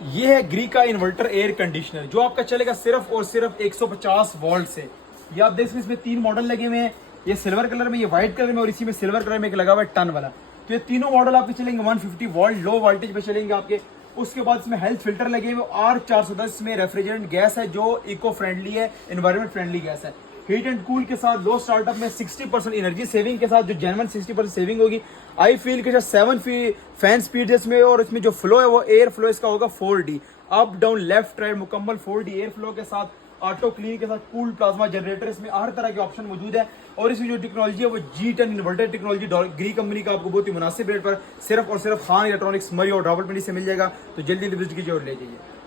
ये है ग्री का इन्वर्टर एयर कंडीशनर जो आपका चलेगा सिर्फ और सिर्फ 150 वोल्ट से। ये आप देख सकते हैं इसमें 3 मॉडल लगे हुए हैं, ये सिल्वर कलर में, ये व्हाइट कलर में और इसी में सिल्वर कलर में एक लगा हुआ है टन वाला। तो ये तीनों मॉडल आपके चलेंगे 150 वोल्ट लो वोल्टेज पे चलेंगे आपके। उसके बाद इसमें हेल्थ फिल्टर लगे हुए R410 में रेफ्रिजरेंट गैस है जो इको फ्रेंडली है, एनवायरमेंट फ्रेंडली गैस है। हीट एंड कूल के साथ लो स्टार्टअप में 60% एनर्जी सेविंग के साथ जो जेन्युइन 60% सेविंग होगी। आई फील के साथ 7 फैन स्पीड इसमें, और इसमें जो फ्लो है वो एयर फ्लो इसका होगा 4D up down left right मुकम्मल 4D एयर फ्लो के साथ, ऑटो क्लीन के साथ, कूल प्लाज्मा जनरेटर, इसमें हर तरह के ऑप्शन मौजूद है। और इसमें जो टेक्नोलॉजी है वो G10 इन्वर्टर टेक्नोलॉजी ग्री कंपनी का आपको बहुत ही मुनासिब रेट पर सिर्फ और सिर्फ खान इलेक्ट्रॉनिक्स मरी और रावलपिंडी से मिल जाएगा। तो जल्दी विजिट कीजिए और ले जाइए।